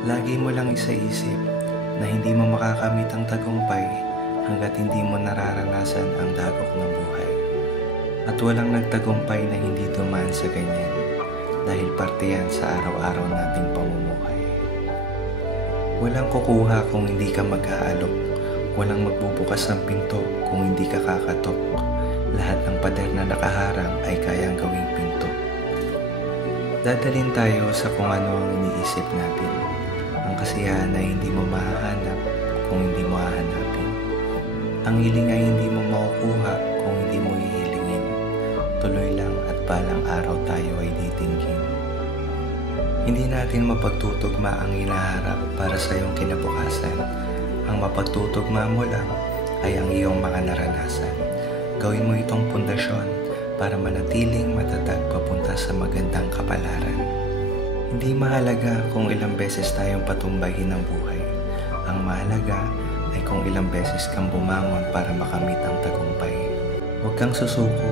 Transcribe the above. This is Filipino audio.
Lagi mo lang isaisip na hindi mo makakamit ang tagumpay hanggat hindi mo nararanasan ang dagok ng buhay. At walang nagtagumpay na hindi dumaan sa ganyan dahil parte yan sa araw-araw nating pamumuhay. Walang kukuha kung hindi ka mag-aalok. Walang magbubukas ng pinto kung hindi ka kakatok. Lahat ng pader na nakaharang ay kayang gawing pinto. Dadalhin tayo sa kung ano ang iniisip natin. Ang kasiyahan ay hindi mo mahahanap kung hindi mo hahanapin. Ang hiling ay hindi mo makukuha kung hindi mo hihilingin. Tuloy lang at balang araw tayo ay titinggin. Hindi natin mapagtutugma ang hinaharap para sa iyong kinabukasan. Ang mapagtutugma mo lang ay ang iyong mga naranasan. Gawin mo itong pundasyon para manatiling matatag papunta sa magandang kapalaran. Hindi mahalaga kung ilang beses tayong patumbahin ng buhay. Ang mahalaga ay kung ilang beses kang bumangon para makamit ang tagumpay. Huwag kang susuko